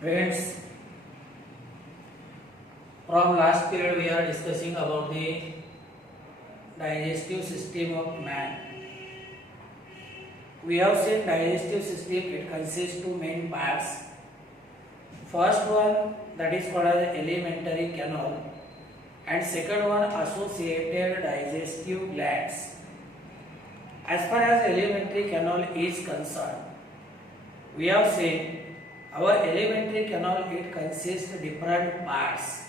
Friends, from last period we are discussing about the digestive system of man. We have seen digestive system, it consists two main parts. First one, that is called as alimentary canal, and second one, associated digestive glands. As far as alimentary canal is concerned, we have seen our alimentary canal, it consists of different parts.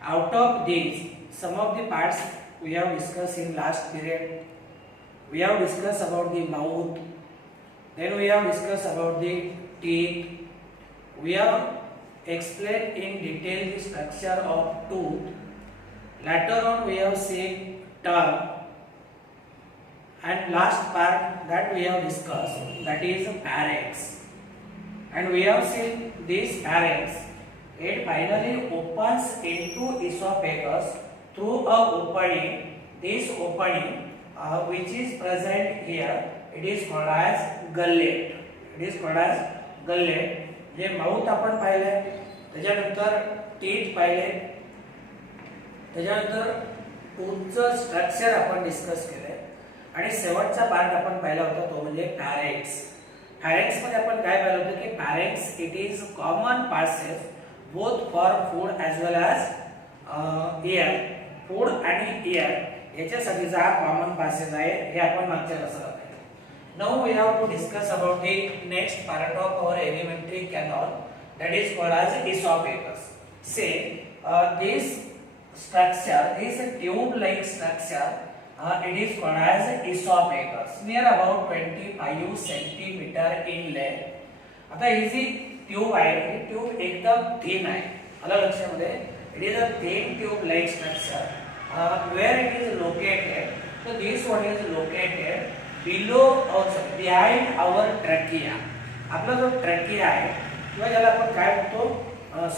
Out of these, some of the parts we have discussed in last period. We have discussed about the mouth, then we have discussed about the teeth. We have explained in detail the structure of tooth. Later on we have seen tongue, and last part that we have discussed, that is pharynx. And we have seen this pharynx, it finally opens into esophagus through a opening. This opening which is present here, it is called as gullet. It is called as gullet. जे mouth आपण पाहिले, त्याच्यानंतर teeth पाहिले, त्याच्यानंतर टूथचं structure आपण discuss केले, आणि शेवटचा पार्ट आपण पाहिला होता तो म्हणजे पॅरेक्स. पॅरेक्स मध्ये आपण काय पाहिलं होतं की pharynx it is common passage both for food as well as air. Food आणि एअर याच्यासाठीचा हा कॉमन पासेज आहे, हे आपण मागच्या तासाला. Now we have to discuss about the next part of our alimentary canal, that is called as esophagus. Say this structure, this tube-like structure, it is called as esophagus. Near about 25 centimeter in length. आता ही जी tube आहे, ही tube एकदम thin आहे. आलं लक्षामध्ये? It is a thin tube-like structure. Where it is located? So this one is located below or behind our trachea. आपला जो trachea आहे किंवा ज्याला आपण काय म्हणतो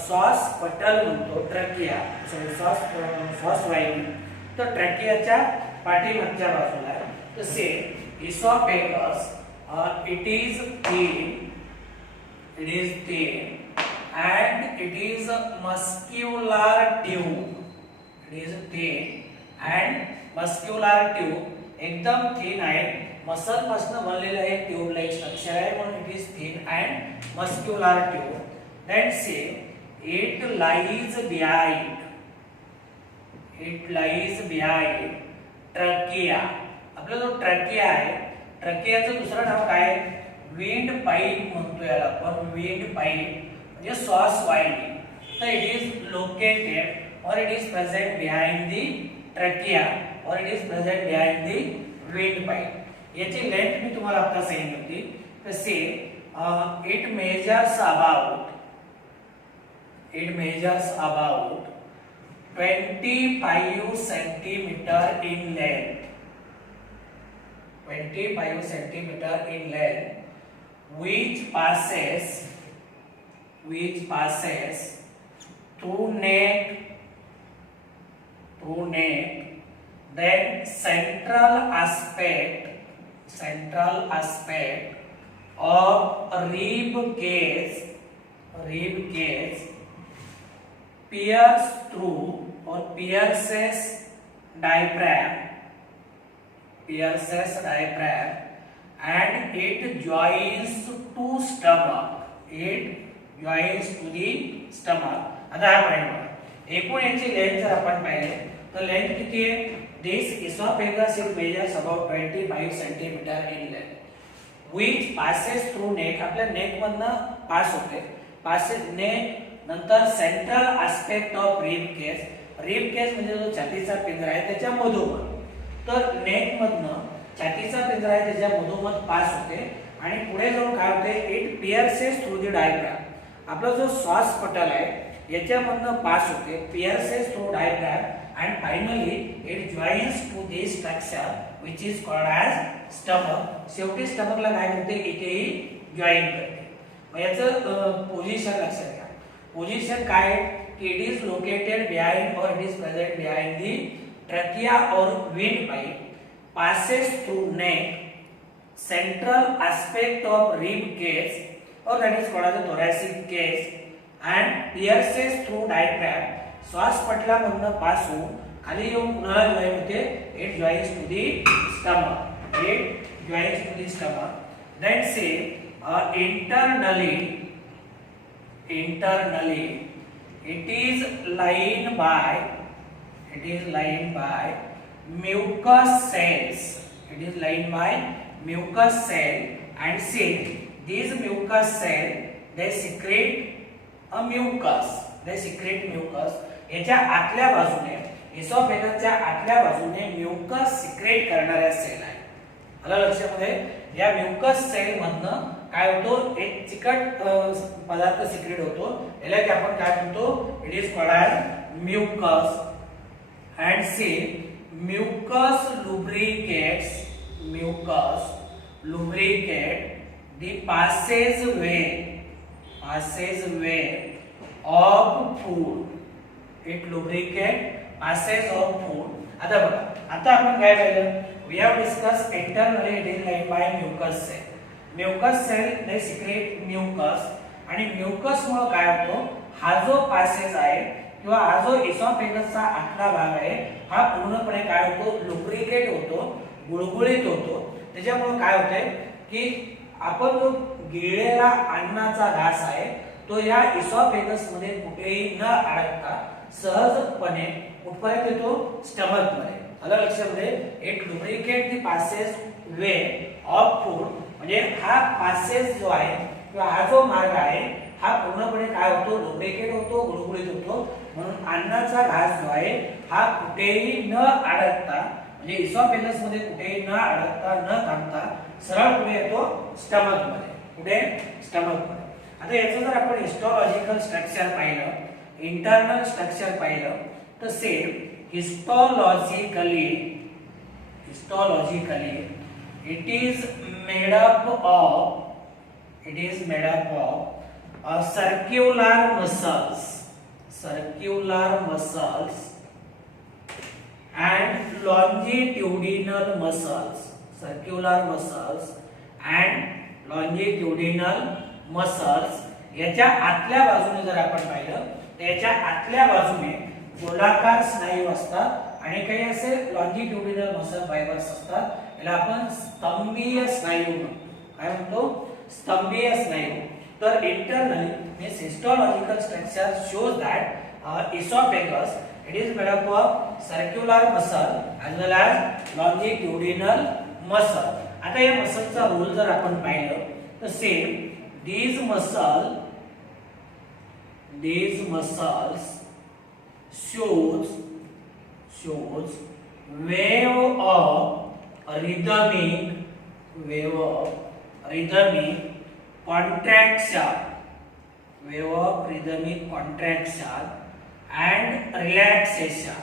श्वास पटल म्हणतो, ट्रॅकिया सॉरी श्वास वाहिनी, तर ट्रॅकियाच्या पाठीमागच्या बाजूला आहे. तर से esophagus it is thin and it is a muscular tube. It is thin and muscular tube, एकदम थिन आहे, मसल पासून बनलेलं आहे, ट्यूब लाइक स्ट्रक्चर आहे, म्हणून it is thin and muscular tube. Then say it lies behind trachea. आपला जो trachea आहे, ट्रॅकियाचं दुसरं नाव काय, विंड पाईप म्हणतो याला आपण, विंड पाईप म्हणजे श्वास वाहिनी. तर it is located or it is present behind the trachea or it is present behind the windpipe. याची लेंथ मी तुम्हाला आता सांगितली होती. तर say it measures about 25 centimetre in length. 25 centimetre in length which passes through neck, then central aspect of rib cage pierces diaphragm, and it joins to the stomach. आता हा point एकूण याची लेंथ जर आपण पाहिले तर लेंथ किती आहे, this esophagus it measures about 25 centimeter in length which passes through neck. आपल्या नेक मधनं पास होते, नेक नंतर central aspect of rib cage म्हणजे जो छातीचा पिंजरा आहे त्याच्या मधोमध. तर नेक मधनं छातीचा पिंजरा आहे त्याच्या मधोमध पास होते आणि पुढे जाऊन काय होते, it pierces through the diaphragm. आपला जो श्वास पटल आहे याच्यामधनं पास होते, pierces through diaphragm, and finally it joins to this structure which is called as stomach. शेवटी स्टमकला काय करते, इथेही जॉइन करते. मग याचं पोझिशन लक्षात घ्या. पोझिशन काय की it is located behind or it is present behind the trachea or windpipe, passes through neck, central aspect of rib cage or that is called as the thoracic case and pierces through diaphragm. श्वास पटलामधून pass होऊन खाली येऊन पुन्हा join होते. It joins to the stomach. It joins to the stomach. Then say internally it is lined by mucous cells. It is lined by mucous cell and say these mucous cell they secrete a mucus. याच्या आतल्या बाजूने इसोफेगसच्या आतल्या बाजूने mucus secrete करणाऱ्या sale आहे. आलं लक्षामध्ये. या म्युकस सेल मधनं काय होतो एक चिकट पदार्थ सिक्रेट होतो. याला की आपण काय म्हणतो it is called as mucus and say mucus lubricate the passageway of food. It lubricate passage of food. आता बघा आता आपण काय पाहिलं we have discussed internally it is lined by mucus cell. Mucus cell they secrete mucus आणि mucus मुळे काय होतो हा जो passage आहे किंवा हा जो इसॉफेगसचा आतला भाग आहे हा पूर्णपणे काय होतो लुब्रिकेट होतो, गुळगुळीत होतो. त्याच्यामुळे काय होते की आपण जो गिळलेला अन्नाचा घास आहे तो या इसॉफेगस मध्ये कुठेही न अडकता सहजपणे कुठपर्यंत येतो स्टमक मध्ये. आलं लक्षामध्ये. It lubricate the passage way of food म्हणजे हा पासेज जो आहे किंवा हा जो मार्ग आहे हा पूर्णपणे काय होतो लुब्रिकेट होतो, गुळगुळीत होतो. म्हणून अन्नाचा घास जो आहे हा कुठेही न अडकता म्हणजे इसॉफेगस मध्ये कुठेही न अडकता न थांबता सरळ पुढे येतो स्टमक मध्ये. पुढे स्टमक मध्ये. आता याचं जर आपण हिस्टोलॉजिकल स्ट्रक्चर पाहिलं, इंटरनल स्ट्रक्चर पाहिलं तर same histologically it is made up of circular muscles and longitudinal muscles. याच्या आतल्या बाजूने जर आपण पाहिलं त्याच्या आतल्या बाजूने गोलाकार स्नायू असतात आणि काही असे लॉन्जिट्युडिनल मसल फायबर्स असतात. याला आपण स्तंभीय स्नायू काय म्हणतो स्तंभीय स्नायू. तर internally means histological structure shows that esophagus it is made up of circular muscle as well as longitudinal muscle. आता या मसलचा रोल जर आपण पाहिलं तर same these muscles shows wave of rhythmic contraction and relaxation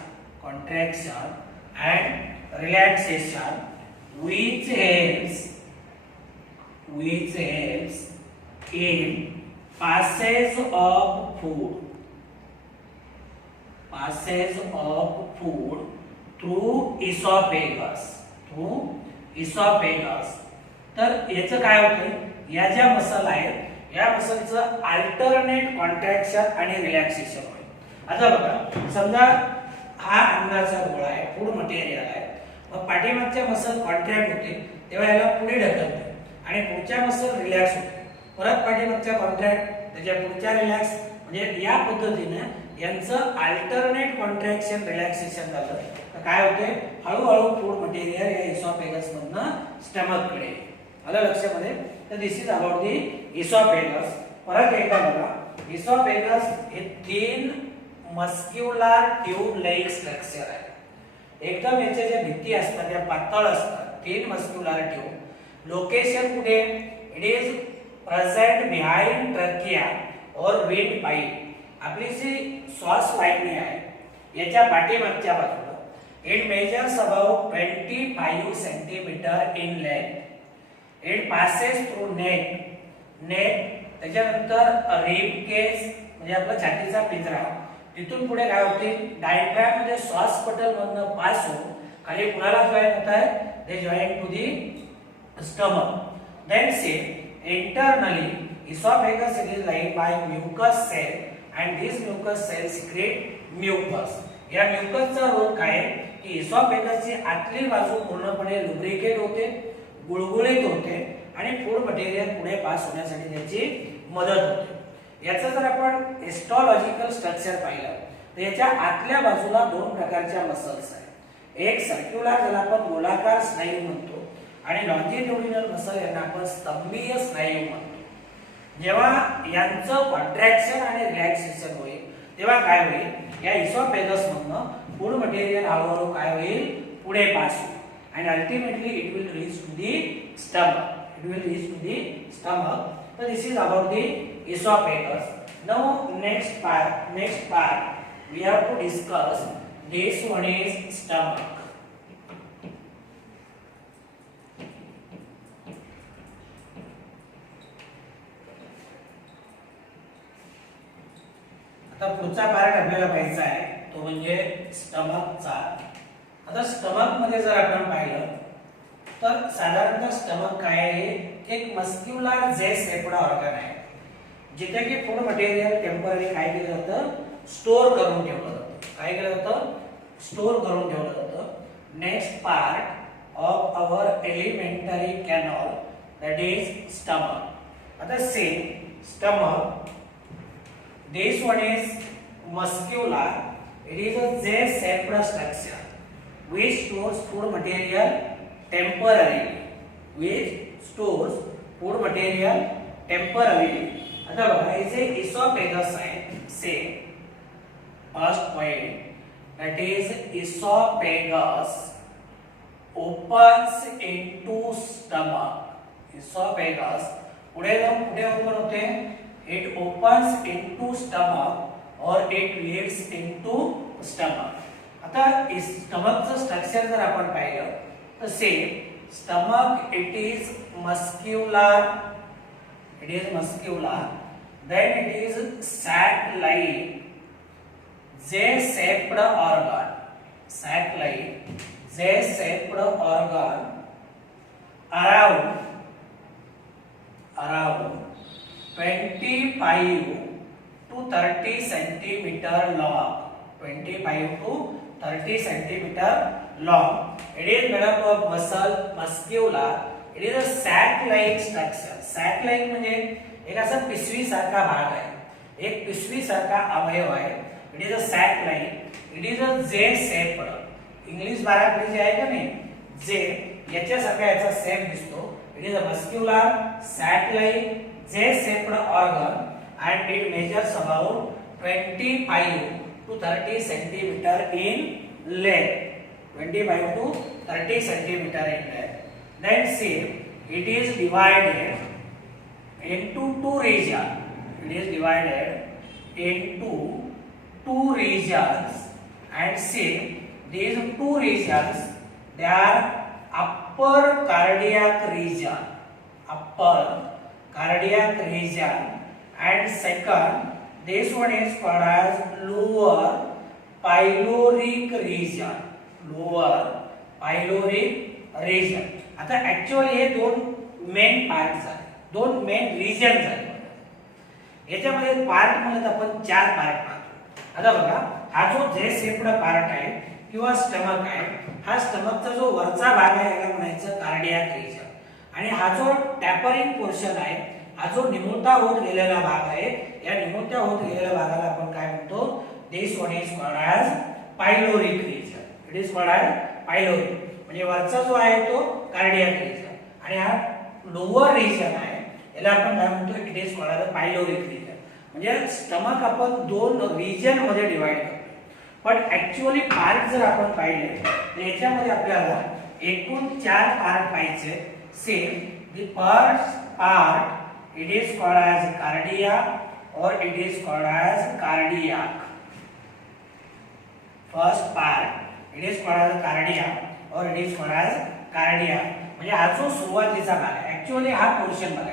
which helps in passage of food through esophagus. तर याचं काय होतं या ज्या मसल आहेत या मसलचं अल्टरनेट कॉन्ट्रॅक्शन आणि रिलॅक्सेशन होईल. आता बघा समजा हा अन्नाचा गोळा आहे, फूड मटेरियल आहे. मग पाठीमागच्या मसल कॉन्ट्रॅक्ट होते तेव्हा याला पुढे ढकलते आणि पुढच्या मसल रिलॅक्स होते. परत पाठीमागच्या कॉन्ट्रॅक्ट त्याच्या पुढच्या रिलॅक्स म्हणजे या पद्धतीने यांचं अल्टरनेट कॉन्ट्रॅक्शन रिलॅक्सेशन झालं तर काय होते हळूहळू फूड मटेरियल या इसॉफेगस मधनं स्टमक कडे. आलं लक्षामध्ये. तर this is about the oesophagus. परत एकदा बघा इसॉफेगस हे तीन मस्क्युलर ट्यूब लाइक स्ट्रक्चर आहे. एकदम याच्या ज्या भित्ती असतात त्या पातळ असतात. तीन मस्क्युलर ट्यूब. लोकेशन कुठे it is present behind trachea और विंड पाइप. आपली जी श्वास वाहिनी आहे याच्या पाठीमागच्या बाजूला it measures about 25 centimetre in length. It passes through neck त्याच्यानंतर रिब केस म्हणजे आपला छातीचा पिंजरा. तिथून पुढे काय होते डायफ्रॅम मध्ये श्वास पटल मधनं पास होऊन खाली कुणाला जॉईन होत आहे they join to the stomach. Then say internally Esophagus it is lined by mucus cell and these mucus cells secrete mucus. या म्युकसचा रोग काय की esophagus ची आतली बाजू पूर्णपणे लुब्रिकेट होते, गुळगुळीत होते आणि फूड मटेरियल पुढे पास होण्यासाठी त्याची मदत होते. याचं जर आपण हिस्टॉलॉजिकल स्ट्रक्चर पाहिलं तर याच्या आतल्या बाजूला दोन प्रकारच्या मसल्स आहेत. एक सर्क्युलर ज्याला आपण गोलाकार स्नायू म्हणतो आणि लॉन्जिट्युडिनल मसल यांना आपण स्तंभीय स्नायू म्हणतो. जेव्हा यांचं कॉन्ट्रॅक्शन आणि रिलॅक्सेशन होईल तेव्हा काय होईल, या इसॉफेगस मधनं फूड मटेरियल हळूहळू काय होईल, पुढे पास होईल and ultimately it will reach to the stomach. It will reach to the stomach. So this is about the esophagus. Now next part we have to discuss. This one is stomach. आता पुढचा part आपल्याला पाहायचा आहे तो म्हणजे स्टमकचा. आता stomach मध्ये जर आपण पाहिलं तर साधारणतः स्टमक काय आहे, एक मस्क्युलर जे सेपडा ऑर्गन आहे जिथे की फूड मटेरियल टेम्पररी काय केलं जातं, स्टोअर करून ठेवलं जातं. काय केलं जातं, स्टोअर करून ठेवलं जातं. Next part of our alimentary canal that is stomach. आता say stomach, this one is muscular. It is a J-shaped structure which stores food material temporarily. Which stores food material temporarily. आता बघा इथे esophagus आहे. Say first point that is esophagus opens into stomach. Esophagus पुढे जाऊन पुढे open होते. It opens into stomach or it leads into stomach. आता इस स्टमकचं structure जर आपण पाहिलं तर same stomach it is muscular, then it is sac-like J-shaped organ, organ around 25 to 30 centimeter long. 25 to 30 centimeter long. It is made up of muscular. It is a sac-like structure. Sac-like म्हणजे एक असा पिशवी सारखा भाग आहे, एक पिशवी सारखा अवयव आहे. It is a sac-like. It is a J-shaped. English बाराखडी जी आहे का नाही, J याच्यासारखा याचा शेप दिसतो. It is a muscular sac-like J-shaped organ and it measures about 25 to 30 centimeter in length. 25 to 30 centimeter in length. Then see, it is divided into two regions. It is divided into two regions and see, these two regions, they are upper cardiac region. And second, this one is called as lower pyloric region. आता actually हे दोन main parts आहेत, दोन main reason झाले. याच्यामध्ये part म्हणत आपण चार पार्ट पाहतो. आता बघा हा जो जे शेप्ड पार्ट आहे किंवा स्टमक आहे, हा स्टमकचा जो वरचा भाग आहे याला म्हणायचं कार्डियाक रिजन. आणि हा जो टॅपरिंग पोर्शन आहे, हा जो निमुळता होत गेलेला भाग आहे, या निमुळता होत गेलेल्या भागाला आपण काय म्हणतो, this one is called as pyloric region. It is called as pyloric. म्हणजे वरचा जो आहे तो कार्डियाक रिजन आणि हा लोअर रिजन आहे याला आपण काय म्हणतो, it is called as pyloric region. म्हणजे स्टमक आपण दोन रिजन मध्ये डिवाइड करतो. पण ऍक्च्युअली पार्ट जर आपण पाहिले तर याच्यामध्ये आपल्याला एकूण चार पार्ट पाहिजे. Same, the first part it is called as cardiac or it is called as cardiac. First part it is called as cardiac or it is called as cardiac. म्हणजे हा जो सुरुवातीचा भाग आहे, ऍक्च्युअली हा पोर्शन बघा,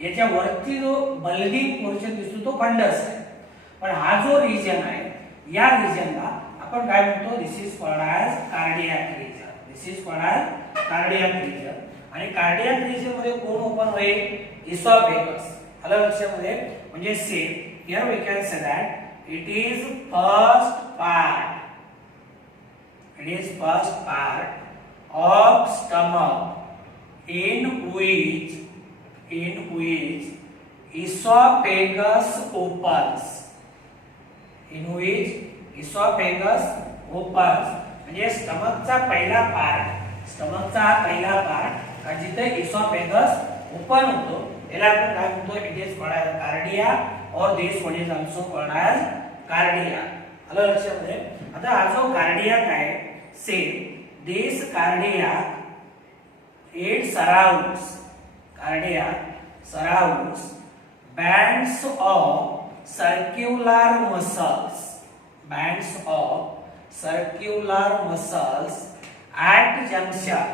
याच्या वरती जो बल्गी पोर्शन दिसतो तो फंडस आहे. पण हा जो रिजन आहे या रिजनला आपण काय म्हणतो, this is called as cardiac region. This is called as cardiac region. आणि कार्डियाक रिजन मध्ये कोण ओपन होईल, इसॉफेगस. आलं लक्षामध्ये. म्हणजे say here we can say that it is first part, it is first part of stomach in which esophagus opens, in which esophagus opens. म्हणजे स्टमकचा पहिला part का जिथे इसॉफेगस ओपन होतो याला आपण काय म्हणतो, it is called cardia or this one is also called as cardia. आलं लक्षामध्ये. आता हा जो कार्डियाक आहे say this cardiac it surrounds bands of circular muscles at junction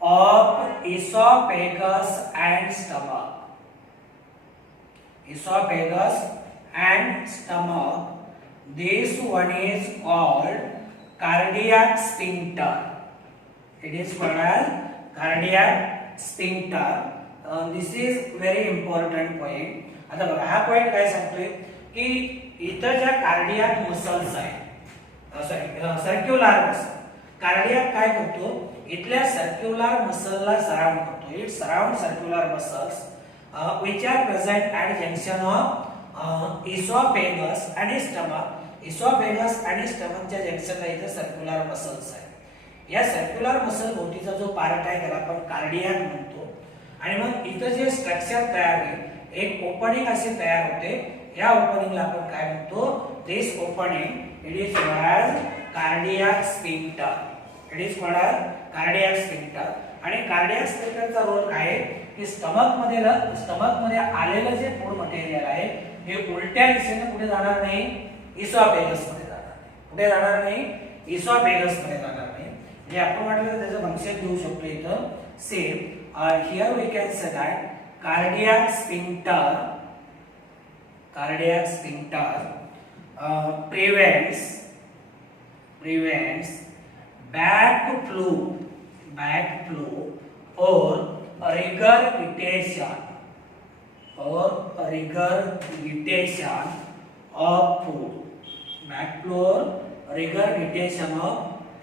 of esophagus and stomach. This one is called cardiac sphincter. It is called as cardiac sphincter. This is very important point. आता बघा हा point काय सांगतोय की इतर ज्या cardiac muscles आहेत, circular muscle, cardiac काय करतो, इथल्या सर्क्युलर मसलला सराउंड करतो. It surround circular muscles which are present at junction of esophagus and stomach. Oesophagus आणि स्टमकच्या जंक्शनला इथे सर्क्युलर मसल्स आहेत. या सर्क्युलर मसल भोवतीचा जो पार्ट आहे त्याला आपण कार्डियाक म्हणतो. आणि मग इथे जे स्ट्रक्चर तयार होईल, एक ओपनिंग असे तयार होते, या ओपनिंगला आपण काय म्हणतो, this opening it is called as cardiac sphincter. It is called as cardiac sphincter. आणि कार्डियाक स्फिंक्टरचा रोल काय आहे की स्टमक मध्ये आलेलं जे फूड मटेरियल आहे हे उलट्या दिशेने कुठे जाणार नाही, इसॉफेगस मध्ये जाणार नाही. कुठे जाणार नाही, इसॉफेगस मध्ये जाणार नाही. जे आपण म्हटलं तर त्याचं फंक्शन घेऊ शकतो इथं. Same here we can say that cardiac sphincter prevents backflow or regurgitation of food. backflow or regurgitation of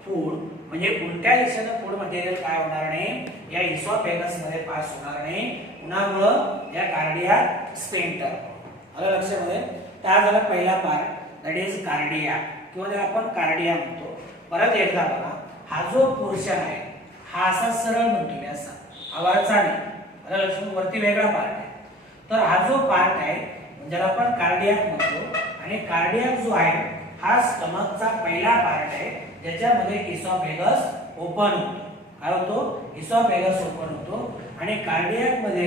food म्हणजे उलट्या दिशेने फूड मटेरियल काय होणार नाही, या इसॉफेगस मध्ये पास होणार नाही, उन्हामुळे या कार्डियाक स्फिंक्टर. आलं लक्षामध्ये. त्या झाला पहिला पार्ट, दॅट इज कार्डियाक किंवा त्याला आपण कार्डिया म्हणतो. परत एकदा बघा, हा जो पोर्शन आहे हा असा सरळ म्हणतो मी, असा आवाजचा नाही. आलं लक्षात. वरती वेगळा पार्ट आहे. तर हा जो पार्ट आहे ज्याला आपण कार्डियाक म्हणतो, आणि कार्डियाक जो आहे हा स्टमकचा पहिला पार्ट आहे ज्याच्यामध्ये इसॉफेगस ओपन होतो. काय होतो, इसॉफेगस ओपन होतो. आणि कार्डियाक मध्ये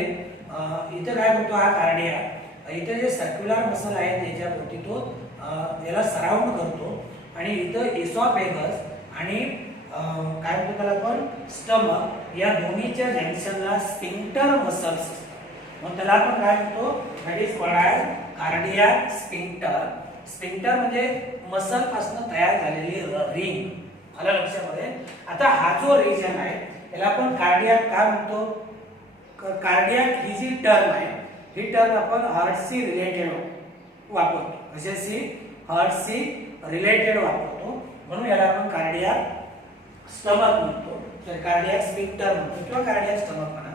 इथे काय होतो, हा कार्डियाक इथे जे सर्क्युलर मसल आहे त्याच्या भोवती तो याला सराउंड करतो. आणि इथं इसॉफेगस आणि काय म्हणतो त्याला आपण स्टमक, या दोन्हीच्या जंक्शनला स्फिंक्टर मसल्स असतात. मग त्याला आपण काय म्हणतो, that is called as cardiac sphincter. Sphincter म्हणजे मसल पासून तयार झालेली रिंग. आलं लक्षामध्ये. आता हा जो रिजन आहे याला आपण कार्डियाक का म्हणतो, कार्डियाक ही जी टर्म आहे ही टर्म आपण हार्टशी रिलेटेड वापरतो. कशाशी, हार्टशी रिलेटेड वापरतो, म्हणून याला आपण कार्डियाक स्टमक म्हणतो, तर कार्डियाक स्फिंक्टर म्हणतो किंवा कार्डियाक स्टमक म्हणा.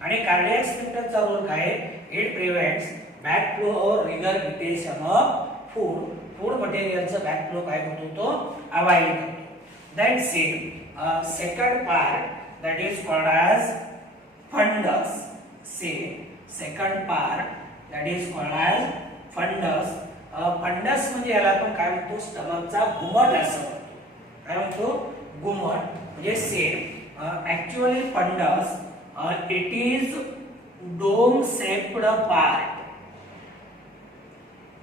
आणि कार्डियाक स्फिंक्टरचा रोल काय आहे, it prevents backflow or regurgitation of food मटेरियलचं बॅकफ्लो काय करतो, तो अवॉइड करतो. Then second part that is called as fundus. Second part that is called as fundus. Fundus म्हणजे याला आपण काय म्हणतो, स्टमकचा घुमट असं म्हणतो. काय म्हणतो, घुमट. म्हणजे same actually fundus it is dome shaped part.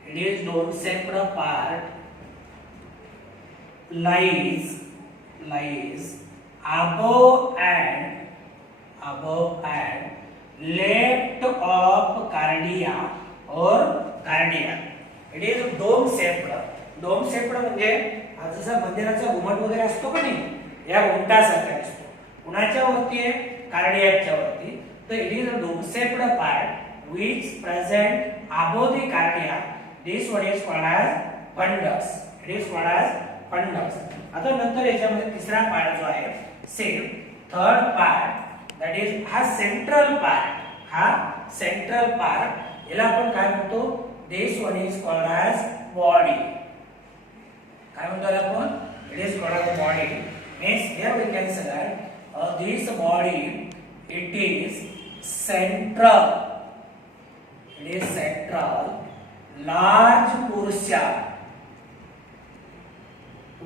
It is dome-shaped part lies above and left of cardia or cardiac. It is dome-shaped. Dome-shaped म्हणजे जसा मंदिराचा घुमट वगैरे असतो का नाही, या घुमटासारखा असतो. कुणाच्या वरती आहे, कार्डियकच्या वरती. तर it is a dome shaped part which present above the cardiac. This one is called as fundus. It is called as fundus. आता नंतर याच्यामध्ये तिसरा पार्ट जो आहे same third part that is हा सेंट्रल पार्ट. हा सेंट्रल पार्ट याला आपण काय म्हणतो? This one is called as body. काय म्हणतो आपण? It is called as body. Means here we can say that this body it is central. It is central large portion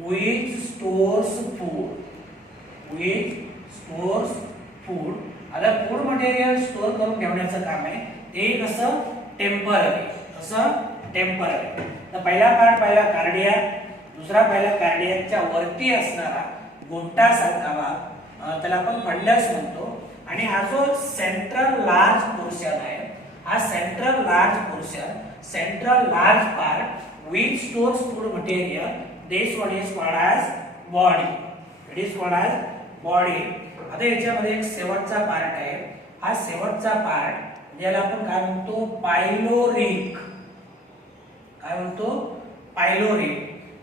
which stores food. Which stores food. आता food material store करून ठेवण्याचं काम आहे. ते कसं? टेम्पररी. कसं? Temporary. तर पहिला पार्ट पाहिला कार्डियक. दुसरा पाहिला कार्डियकच्या वरती असणारा गोंटासारखा भाग त्याला आपण फंडस म्हणतो. आणि हा जो सेंट्रल लार्ज पोर्शन आहे हा central large portion central large part which stores food material this one is called as body. It is called as body. आता याच्यामध्ये एक शेवटचा पार्ट आहे. हा शेवटचा पार्ट ज्याला आपण काय म्हणतो? पायलोरिक. काय म्हणतो? पायलोरिक.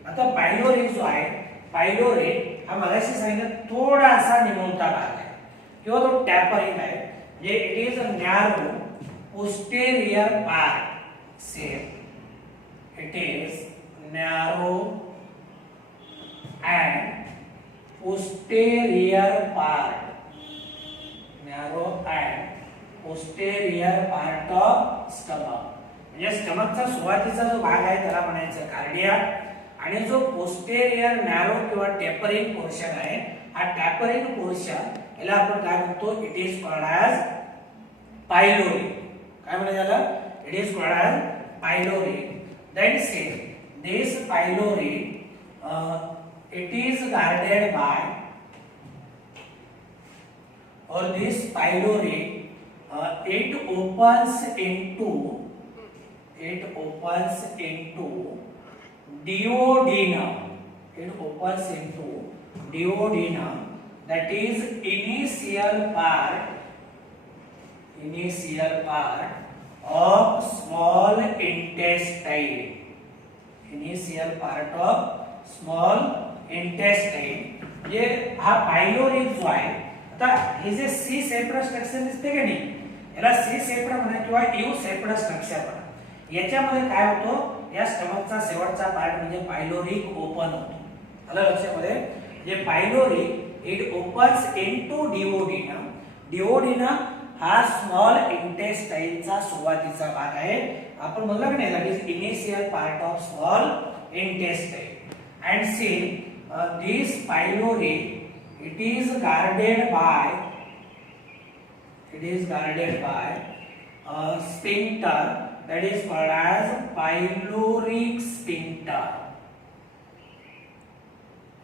आता पायलोरिक जो आहे पायलोरिक हा मगाशी सांगितलं थोडासा निमुळता भाग आहे किंवा तो टॅपरिंग आहे. म्हणजे it is a narrow posterior part. Same it is narrow and posterior part. Narrow and posterior part of stomach. म्हणजे स्टमकचा सुरुवातीचा जो भाग आहे त्याला म्हणायचं कार्डियक. आणि जो पोस्टेरियर नॅरो किंवा टेपरिंग पोर्शन आहे हा टॅपरिंग पोर्शन याला आपण काय म्हणतो? It is called as pyloric. काय म्हणायचं याला? It is called as pyloric. Then say this pyloric it is guarded by or this pyloric it opens into duodenum. It opens into duodenum, that is initial part of small intestine. Initial part of small intestine. म्हणजे हा pyloric जो आहे आता हे जे C shaped structure दिसते की नाही याला सी सेप्ड म्हणा किंवा यू सेप्ड स्ट्रक्चर म्हणा. याच्यामध्ये काय होतो? या स्टमकचा शेवटचा पार्ट म्हणजे पायलोरिक ओपन होतो. आलं लक्षामध्ये? जे pyloric it opens into duodenum. Duodenum हा स्मॉल इंटेस्टाइनचा सुरुवातीचा भाग आहे. आपण म्हणलं की नाही that is initial part of small intestine. And see this pyloric it is guarded by a sphincter that is called as pyloric sphincter.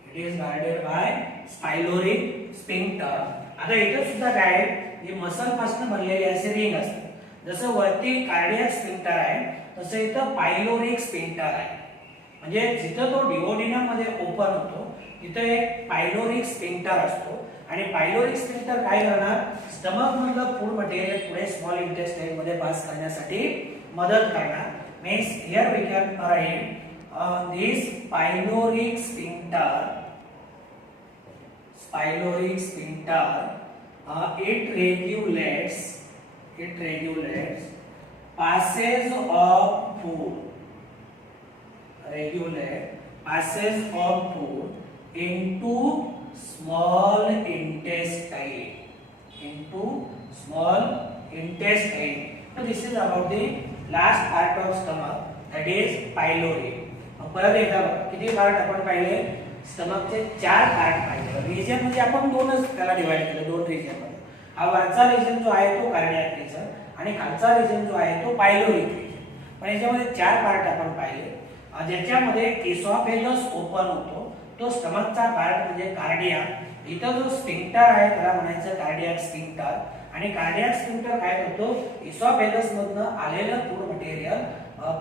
It is guarded by pyloric sphincter. आता इथे सुद्धा काय हे मसल पासून बनलेले असे रिंग असते. जसं वरती कार्डियक स्फिंक्टर आहे तसं इथं पायलोरिक स्फिंक्टर आहे. म्हणजे जिथं तो डिओडिनम मध्ये ओपन होतो तिथे एक पायलोरिक स्फिंक्टर असतो. आणि पायलोरिक स्फिंक्टर काय करणार? स्टमक मधलं फूड मटेरियल पुढे स्मॉल इंटेस्टाइन मध्ये पास करण्यासाठी मदत करणार. Means here we can write this pyloric sphincter it regulates passage of food. Regulate passage of food into small intestine. So this is about the last part of stomach, that is pylori. परत एकदा किती part आपण पाहिले? स्टमकचे 4 part पाहिले. Region म्हणजे आपण दोनच त्याला डिवाइड केलं, 2 रिजन मध्ये. हा वरचा रिजन जो आहे तो कार्डियक रिजन आणि खालचा रिजन जो आहे तो पायलोरिक रिजन. पण याच्यामध्ये 4 पार्ट आपण पाहिले. ज्याच्यामध्ये इसॉफेगस ओपन होतो तो स्टमकचा पार्ट म्हणजे कार्डियक. इथं जो स्फिंक्टर आहे त्याला म्हणायचं कार्डियक स्फिंक्टर. आणि कार्डियक स्फिंक्टर काय करतो? इसॉफेगस मधनं आलेलं फूड मटेरियल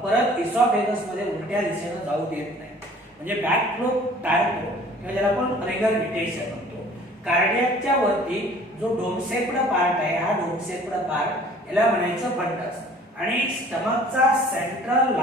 परत इसॉफेगस मध्ये उलट्या दिशेने जाऊ देत नाही. म्हणजे बॅक फ्लो टाळतो किंवा ज्याला आपण रिगर्गिटेशन म्हणतो. कार्डियकच्या वरती जो डोमसेप्ड पार्ट आहे, हा डोमसेप्ड पार्ट याला म्हणायचं फंडस. आणि स्टमकचा सेंट्रल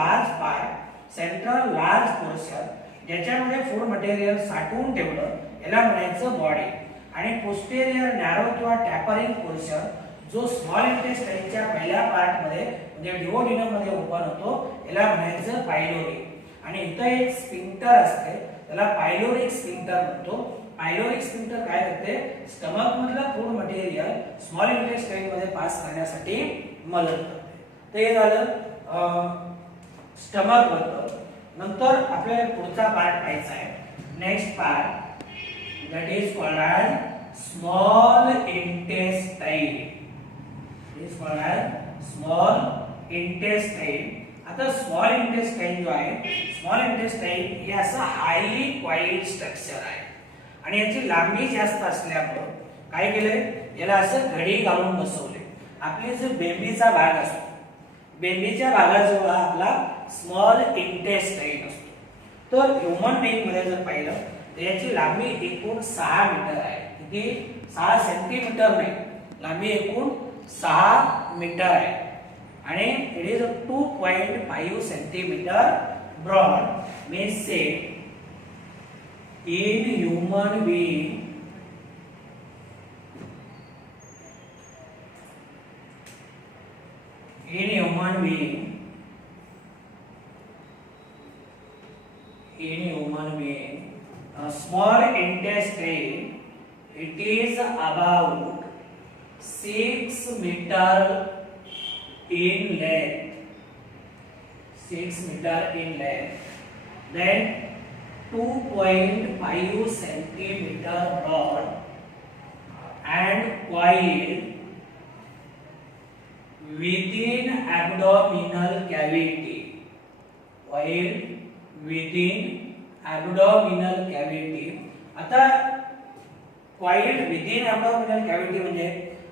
लार्ज पोर्शन ज्याच्यामध्ये फूड मटेरियल साठवून ठेवलं याला म्हणायचं बॉडी. आणि पोस्टेरियर नॅरो किंवा टॅपरिंग पोर्शन जो स्मॉल इंटेस्टाइनच्या पहिल्या पार्ट मध्ये म्हणजे डिओडिनम मध्ये ओपन होतो याला म्हणायचं पायलोरी. आणि इथं एक स्फिंक्टर असते त्याला पायलोरिक स्फिंक्टर म्हणतो. पायलोरिक स्फिंक्टर काय करते, स्टमक मधलं फूड मटेरियल स्मॉल इंटेस्टाइन मध्ये पास करण्यासाठी मदत करते. तर हे झालं स्टमक बद्दल. नंतर आपल्याला पुढचा पार्ट पाहायचा आहे. Next part that is called as small intestine. Is called as small intestine. आता स्मॉल इंटेस्टाइन जो आहे, स्मॉल इंटेस्टाइन हे असं हायली कॉइल्ड स्ट्रक्चर आहे आणि याची लांबी जास्त असल्यामुळे काय केलंय याला असं घडी घालून बसवले. आपले जो बेंबीचा भाग असतो, बेंबीच्या भागाजवळ आपला स्मॉल इंटेस्टाइन असतो. तर ह्यूमन बीइंग मध्ये जर पाहिलं तर याची लांबी एकूण 6 मीटर आहे. किती? 6 सेंटीमीटर नाही, लांबी एकूण 6 मीटर आहे. आणि it is 2.5 centimetre broad may say in human being small intestine it is about 6 meter in length, 6 meter in length, then 2.5 centimeter broad and coiled within abdominal cavity. Coiled within abdominal cavity. आता coiled within abdominal cavity म्हणजे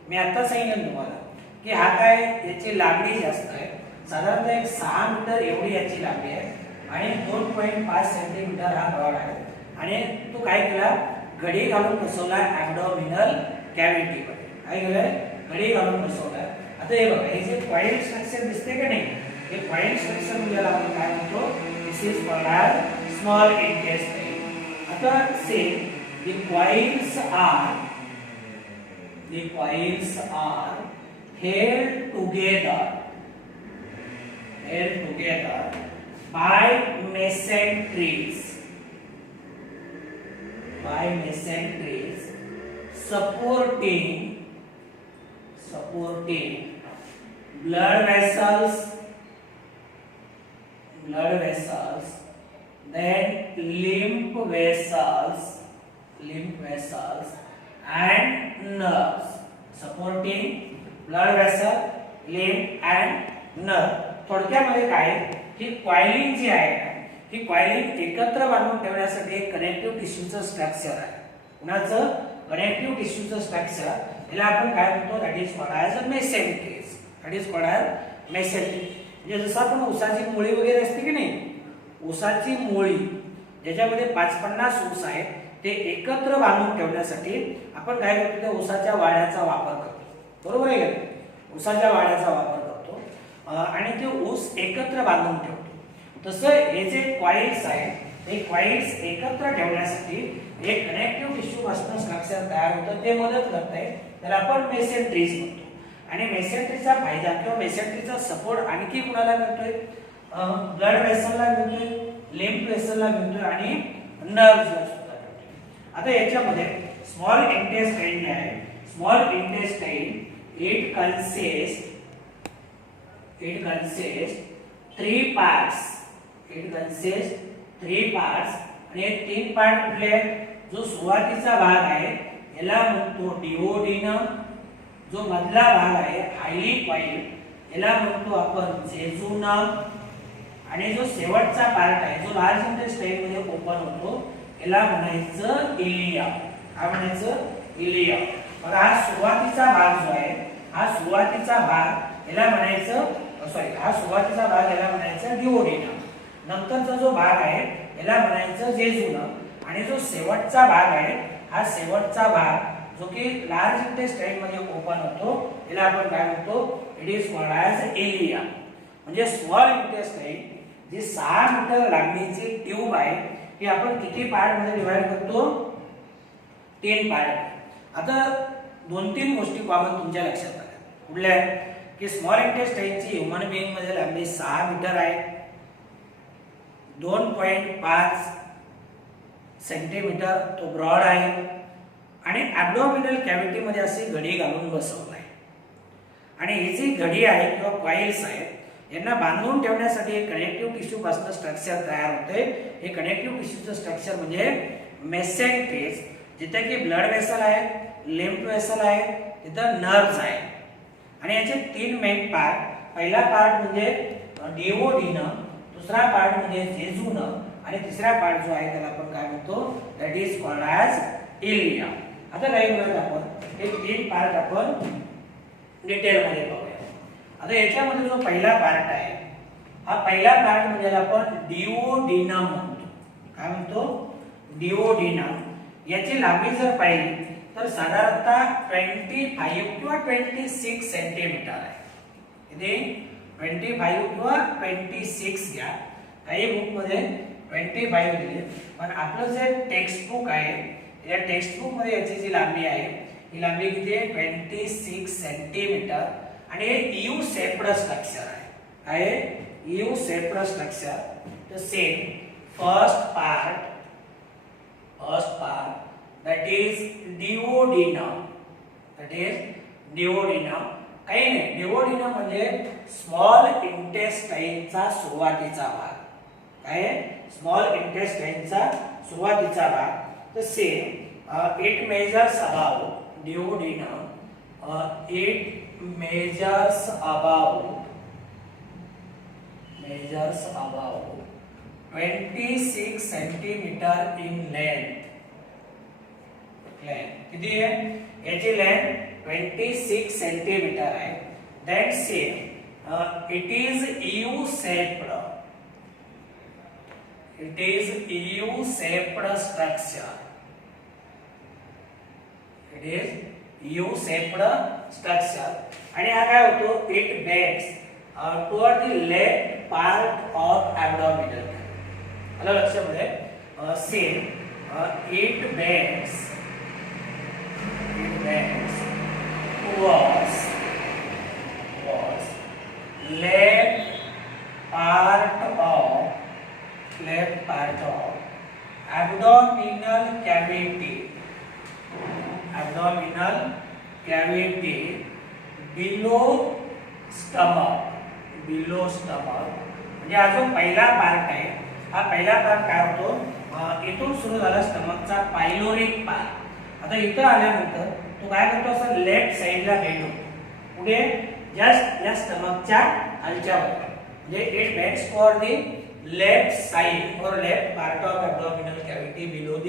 मी आता सांगितलं तुम्हाला की हा काय याची लांबी जास्त आहे. साधारणतः एक 6 मीटर एवढी याची लांबी आहे आणि 2.5 सेंटीमीटर हा ब्रॉड आहे. आणि तो काय केला, घडी घालून बसवला ॲब्डोमिनल कॅव्हिटी मध्ये. काय केलंय, घडी घालून बसवला. आता हे बघा, हे जे कॉइल स्ट्रक्चर दिसते का नाही, हे कॉइल स्ट्रक्चर म्हणजे आपण काय म्हणतो, this is called small intestine. आता say the coils are held together by mesenteries supporting blood vessels, then lymph vessels and nerves. Supporting blood vessel, lymph and nerve. थोडक्यामध्ये काय ही कॉइलिंग जी आहे ही कॉइलिंग एकत्र बांधून ठेवण्यासाठी एक कनेक्टिव्ह टिश्यूचं स्ट्रक्चर आहे. कुणाचं? कनेक्टिव्ह टिश्यूचं स्ट्रक्चर. याला आपण काय म्हणतो, that is called as mesenteries. म्हणजे जसं आपण ऊसाची मुळी वगैरे असते की नाही, ऊसाची मुळी ज्याच्यामध्ये 5-50 ऊस आहेत ते एकत्र बांधून ठेवण्यासाठी आपण काय करतो, त्या ऊसाच्या वाड्याचा वापर करतो. बरोबर आहे का? ऊसाच्या वाड्याचा वापर करतो आणि ते ऊस एकत्र बांधून ठेवतो. तसं हे जे कॉइल्स आहेत ते कॉइल्स एकत्र ठेवण्यासाठी एक कनेक्टिव्ह टिश्यू पासून स्ट्रक्चर तयार होतं, ते मदत करते. त्याला आपण मेसेंट्रीज म्हणतो. आणि मेसेंट्रीचा फायदा किंवा मेसेंट्रीचा सपोर्ट आणखी कुणाला मिळतोय, ब्लड वेसलला मिळतोय, लिम्फ वेसलला मिळतोय आणि नर्व्हला सुद्धा मिळतोय. आता याच्यामध्ये स्मॉल इंटेस्टाइन आहे. Small intestine it consists 3 parts. आणि हे 3 पार्ट कुठले आहेत? जो सुरुवातीचा भाग आहे याला म्हणतो डिओडिनम. जो मधला भाग आहे हायली कॉइल्ड याला म्हणतो आपण जेजुनम. आणि जो शेवटचा पार्ट आहे जो लार्ज इंटेस्टाइन मध्ये ओपन होतो याला म्हणायचं इलियम. काय म्हणायचं? इलियम. बघा, हा सुरुवातीचा भाग जो आहे, हा सुरुवातीचा भाग याला म्हणायचं डिओडिनम. नंतरचा जो भाग आहे याला म्हणायचं जेजुनम. आणि जो शेवटचा भाग आहे हा शेवटचा भाग जो की लार्ज इंटेस्टाइन मध्ये ओपन होतो याला आपण काय म्हणतो, it is called as ilea. म्हणजे स्मॉल इंटेस्टाइन जी 6 मीटर लांबीची ट्यूब आहे ही आपण किती पार्ट मध्ये डिवाइड करतो, 3 पार्ट. आता 2-3 गोष्टी कॉमन तुमच्या लक्षात आल्या. कुठल्या, की स्मॉल इंटेस्टाइनची ह्यूमन बीइंग मध्ये लांबी 6 मीटर आहे, 2.5 सेंटीमीटर तो ब्रॉड आहे आणि ॲब्डोमिनल कॅव्हिटी मध्ये अशी घडी घालून बसवलाय. आणि ही जी घडी आहे किंवा कॉइल्स आहेत यांना बांधून ठेवण्यासाठी एक कनेक्टिव्ह टिश्यू पासून स्ट्रक्चर तयार होते. हे कनेक्टिव्ह टिश्यूचं स्ट्रक्चर म्हणजे मेसेंटेज, जिथे की ब्लड वेसल आहे, लिम्फ वेसल आहे, तिथं नर्व्स आहे. आणि याचे 3 मेन पार्ट, पहिला पार्ट म्हणजे डिओडिनम, दुसरा पार्ट म्हणजे जेजुनम आणि तिसरा पार्ट जो आहे त्याला आपण काय म्हणतो, दॅट इज कॉल्ड ॲज इलिया. आता रेग्युलर आपण हे 3 पार्ट आपण डिटेल मध्ये बघूया. आता याच्यामध्ये जो पहिला पार्ट आहे हा पहिला पार्ट म्हणजे आपण डिओडिनम म्हणतो. काय म्हणतो, डिओडिनम. याची लांबी जर पाहिली तर साधारणतः 25 किंवा 26 सेंटीमीटर आहे. किती, 25 किंवा 26 घ्या. काही बुक मध्ये 25 दिले, पण आपलं जे टेक्स्ट बुक आहे या टेक्स्ट बुक मध्ये याची जी लांबी आहे ही लांबी किती आहे, 26 सेंटीमीटर. आणि हे यू शेप्ड स्ट्रक्चर आहे. U shaped structure. तर same first part that is duodenum. काही नाही, डिओडिनम म्हणजे स्मॉल इंटेस्टाइनचा सुरुवातीचा भाग. काय, स्मॉल इंटेस्टाइनचा सुरुवातीचा भाग. तर same it measures about duodenum, it measures about 26 centimetre in length. किती आहे याची लेंथ, 26 सेंटीमीटर आहे. That same it is U shaped. It is U shaped structure. It is U shaped structure. आणि हा काय होतो, it bends toward the left part of abdominal. आलं लक्षामध्ये, same it bends towards left part of abdominal cavity below stomach. म्हणजे हा जो पहिला पार्ट आहे हा पहिला पार्ट काय होतो, इथून सुरू झाला स्टमकचा पायलोरिक पार्ट. आता इथं आल्यानंतर तो काय करतो, असं लेफ्ट साइडला बेंड होतो. पुढे जस्ट या स्टमकच्या खालच्या बाजूला, म्हणजे it bends for the left side or left part of abdominal cavity below the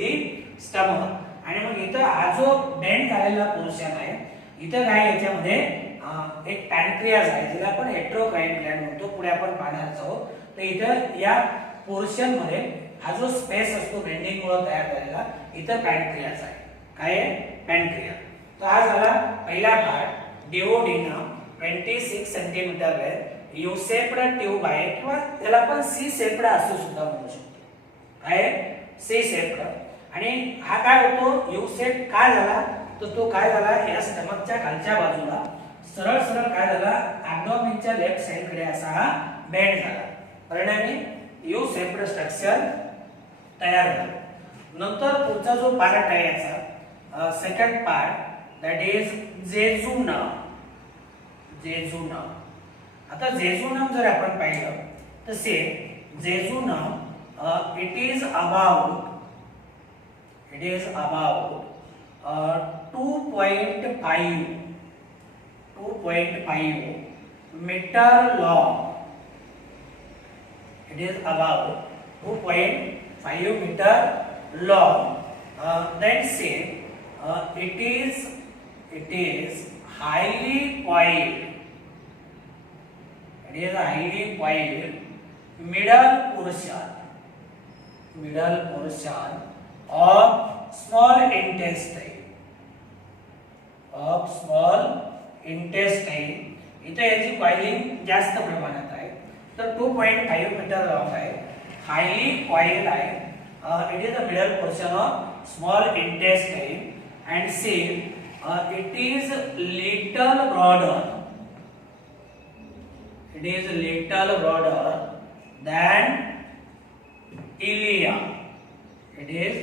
stomach. आणि मग इथं हा जो बेंड झालेला पोर्शन आहे इथं काय, याच्यामध्ये एक पॅनक्रियाज आहे जिला आपण एट्रोक्राइन ग्लँड म्हणतो. पुढे आपण पाहणार आहोत. तर इथं या पोर्शन मध्ये हा जो स्पेस असतो बेंडिंग मुळे तयार झालेला, इथं पॅनक्रियाज आहे. काय आहे, पॅनक्रियाज. तर हा झाला पहिला part, duodenum, 26 centimetre length, U shaped tube आहे किंवा त्याला आपण सी शेप्ड असं सुद्धा म्हणू शकतो. काय, सी शेप्ड. आणि हा काय होतो, यू शेप काय झाला, तर तो काय झाला, या स्टमकच्या खालच्या बाजूला सरळ काय झाला, ॲब्डोमेनच्या लेफ्ट साइड कडे असा हा बेंड झाला. परिणामी यू शेप्ड स्ट्रक्चर तयार झालं. नंतर पुढचा जो पार्ट आहे याचा second part, that is jejunum. आता जेजुनम जर आपण पाहिलं तर same jejunum it is about 2.5 meter long. It is about 2.5 meter long. Then say it is highly coiled. It is a highly coiled middle portion of small intestine. Of small intestine. इथे याची coiling जास्त प्रमाणात आहे. तर 2.5 metre long आहे, highly coiled आहे. It is the middle portion of small intestine and say it is little broader. It is little broader than ileum. It is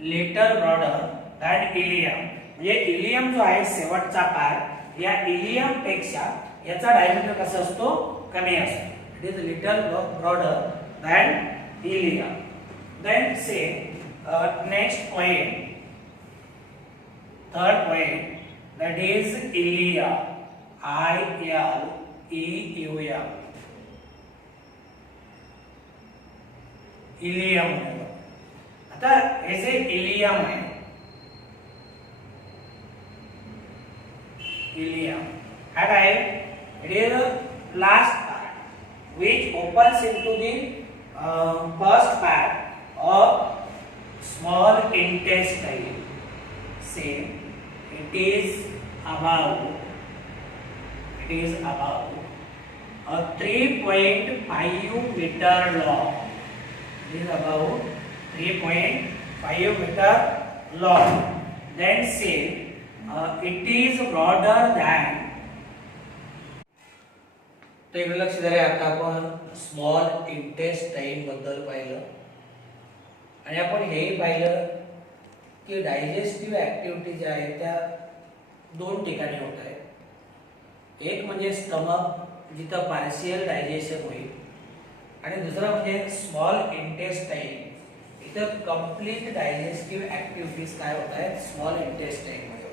little broader than ileum. म्हणजे ilium जो आहे शेवटचा part, या ilium पेक्षा याचा diameter कसा असतो, कमी असतो. It is little broader than ileum. Then say next point, third point, that is ilia. I-L-E-U-M. Ileum. आता हे जे इलियम आहे, इलियम हा काय, it is last part which opens into the first part of small intestine. Say it is about a 3.5 meter long. It is about 3.5 meter long. Then say it is broader than. तो इकडे लक्ष द्या. आता आपण small intestine बद्दल पाहिलं आणि आपण हेही पाहिलं की डायजेस्टिव्ह ऍक्टिव्हिटी ज्या आहेत त्या दोन ठिकाणी होत आहेत. एक म्हणजे स्टमक, जिथं पार्शियल डायजेशन होईल, आणि दुसरं म्हणजे स्मॉल इंटेस्टाइन, इथं कंप्लीट डायजेस्टिव्ह ऍक्टिव्हिटीज काय होत आहेत, स्मॉल इंटेस्टाइन मध्ये.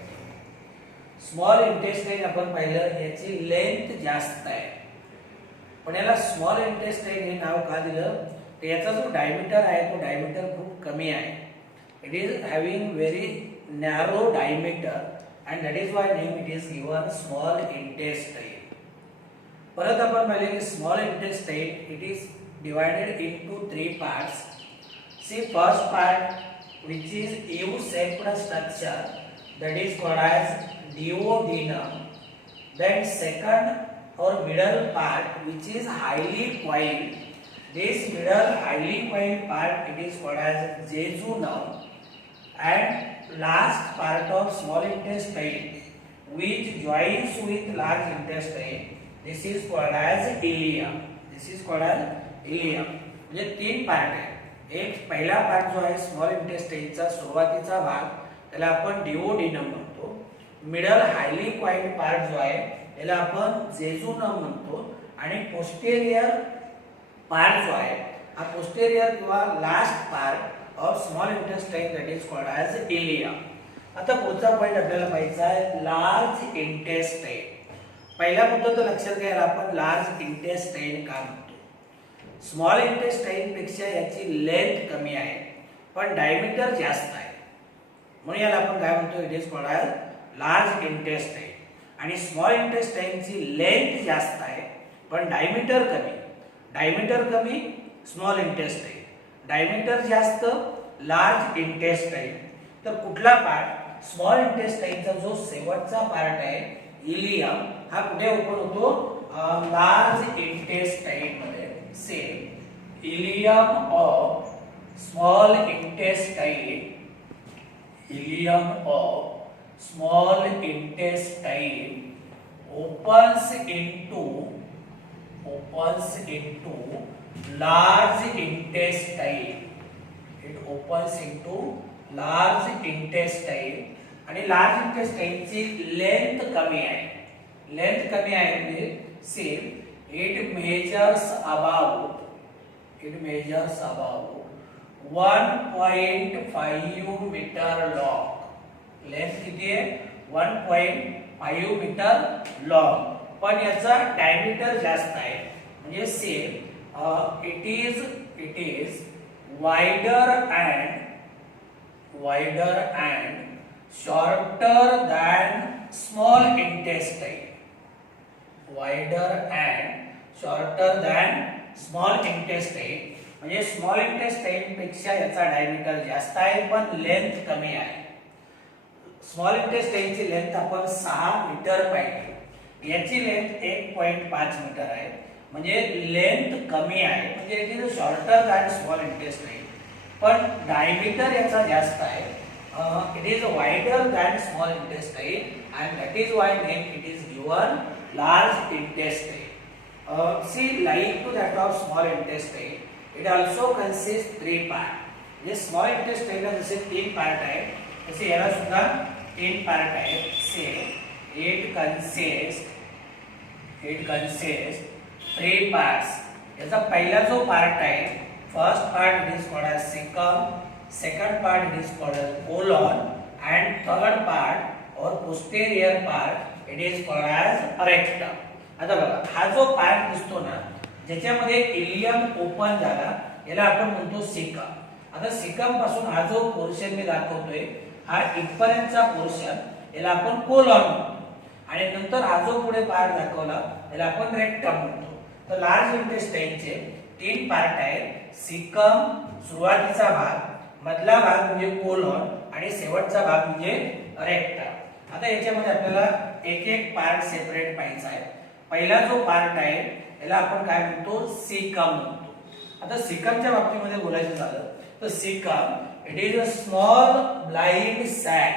स्मॉल इंटेस्टाइन आपण पाहिलं, याची लेंथ जास्त आहे, पण याला स्मॉल इंटेस्टाइन हे नाव का दिलं, तर याचा जो डायमीटर आहे तो डायमीटर खूप कमी आहे. It is having very narrow diameter and that is why name it is given small intestine. परत आपण पाहिले की small intestine it is divided into 3 parts. See first part which is U-shaped structure, that is called as duodenum. Then second or middle part which is highly coiled. This middle highly coiled part it is called as jejunum. And last part of small intestine which joins with large intestine, this is called as ileum. This is called as ileum. म्हणजे 3 part आहे. एक पहिला part जो आहे small इंटेस्टाइनचा सुरुवातीचा भाग, त्याला आपण डिओडिनम म्हणतो. मिडल हायली कॉइल्ड पार्ट जो आहे त्याला आपण जेजुनम म्हणतो, आणि पोस्टेरियर पार्ट जो आहे हा पोस्टेरियर किंवा last part of small intestine that is called as ileum. आता पुढचा पॉइंट आपल्याला पाहायचा आहे लार्ज इंटेस्टाइन. पहिला मुद्दा तो लक्षात घ्यायला आपण लार्ज इंटेस्टाइन का म्हणतो. स्मॉल इंटेस्टाइन पेक्षा याची लेंथ कमी आहे पण डायमीटर जास्त आहे, म्हणून याला आपण काय म्हणतो, it is called as large intestine. आणि स्मॉल इंटेस्टाइनची लेंथ जास्त आहे पण डायमीटर कमी. डायमीटर कमी स्मॉल इंटेस्टाइन, डायमीटर जास्त लार्ज इंटेस्टाइन. तर कुठला पार्ट, स्मॉल इंटेस्टाइनचा जो शेवटचा पार्ट आहे इलियम, हा कुठे ओपन होतो, लार्ज इंटेस्टाइन मध्ये. Same ileum of small intestine, ileum of small intestine opens into large intestine. It opens into large intestine. आणि लार्ज इंटेस्टाइन ची लेंथ कमी आहे. लेंथ कमी आहे म्हणजे same it measures about 1.5 metre long. Length किती आहे, 1.5 मीटर लॉन्ग, पण याचा डायमीटर जास्त आहे. म्हणजे same it is wider and shorter than small intestine. Wider and shorter than small intestine. म्हणजे स्मॉल इंटेस्टाइन पेक्षा याचा डायमीटर जास्त आहे पण लेंथ कमी आहे. स्मॉल इंटेस्टाइनची लेंथ आपण 6 मीटर पाहिली, याची लेंथ 1.5 मीटर आहे, म्हणजे लेंथ कमी आहे, म्हणजे it is shorter than small intestine. पण डायमीटर याचा जास्त आहे, it is wider than small intestine, and that is why name it is given large intestine. See, like to that of small intestine, it also consists 3 parts. जे small intestine ला जसे 3 part आहेत, तसे याला सुद्धा 3 पार्ट आहेत. से it consists 3 parts. याचा पहिला जो पार्ट आहे, first part it is called as cecum, second part it is called as colon, and third part or posterior part it is called as rectum. आता बघा, हा जो पार्ट दिसतो ना, ज्याच्यामध्ये इलियम ओपन झाला, याला आपण म्हणतो सीकम. आता सीकम पासून हा जो पोर्शन मी दाखवतोय, हा इथपर्यंतचा पोर्शन, याला आपण कोलॉन म्हणतो, आणि नंतर हा जो पुढे पार्ट दाखवला, याला आपण रेक्टम म्हणतो. तर लार्ज इंटेस्टाइनचे 3 पार्ट आहेत, सीकम सुरुवातीचा भाग, मधला भाग म्हणजे कोलॉन, आणि शेवटचा भाग म्हणजे रेक्टम. आता याच्यामध्ये आपल्याला एक एक पार्ट सेपरेट पाहायचा आहे. पहिला जो पार्ट आहे, याला आपण काय म्हणतो, सीकम म्हणतो. आता सीकमच्या बाबतीमध्ये बोलायचं झालं तर cecum it is a small blind sac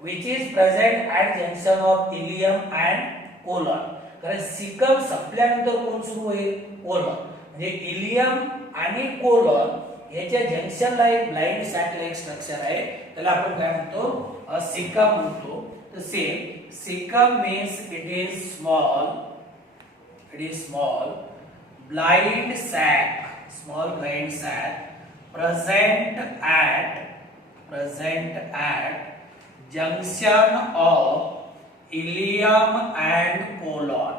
which is present at junction of ileum and colon. कारण सीकम संपल्यानंतर कोण सुरू होईल, कोलॉन. म्हणजे इलियम आणि कोलॉन याच्या जंक्शनला एक ब्लाइंड सॅक लाइक स्ट्रक्चर आहे, त्याला आपण काय म्हणतो, सीकम म्हणतो. तर cecum means it is small blind sac present at junction of ileum and colon.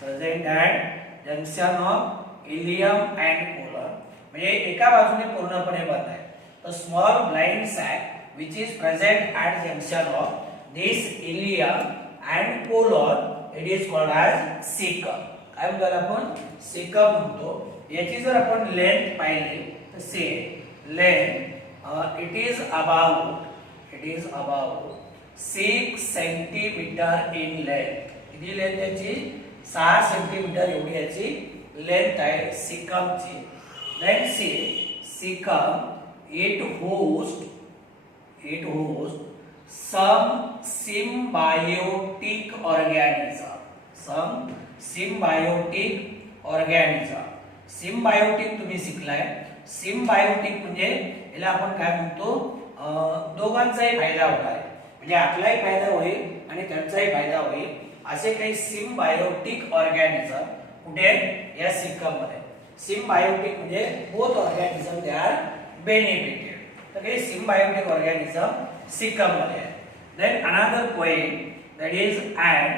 Present at junction of ileum and colon. म्हणजे एका बाजूने पूर्णपणे बंद आहे. तो small blind sac which is present at junction of this ileum and colon it is called as cecum. काय म्हणतो आपण, सीकम म्हणतो. याची जर आपण लेंथ पाहिली तर say length it is about 6 centimetre in length. किती लेंथ याची, 6 सेंटीमीटर एवढी याची लेंथ आहे सीकमची. Then see, caecum it hosts some symbiotic organism. Symbiotic तुम्ही शिकलाय. सिम्बायोटिक म्हणजे याला आपण काय म्हणतो, दोघांचाही फायदा होणार आहे, म्हणजे आपलाही फायदा होईल आणि त्यांचाही फायदा होईल, असे काही सिम्बायोटिक ऑर्गॅनिझम कुठे, या सीकम मध्ये. सिम्बायोटिक म्हणजे both organism they are benefited. तर काही सिम्बायोटिक ऑर्गॅनिझम सीकम मध्ये आहे. Then another point that is an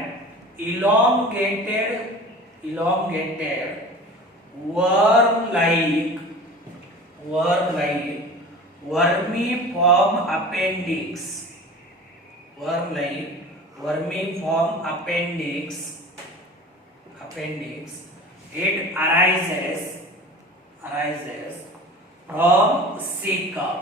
elongated worm-like vermiform appendix. It arises from cecum.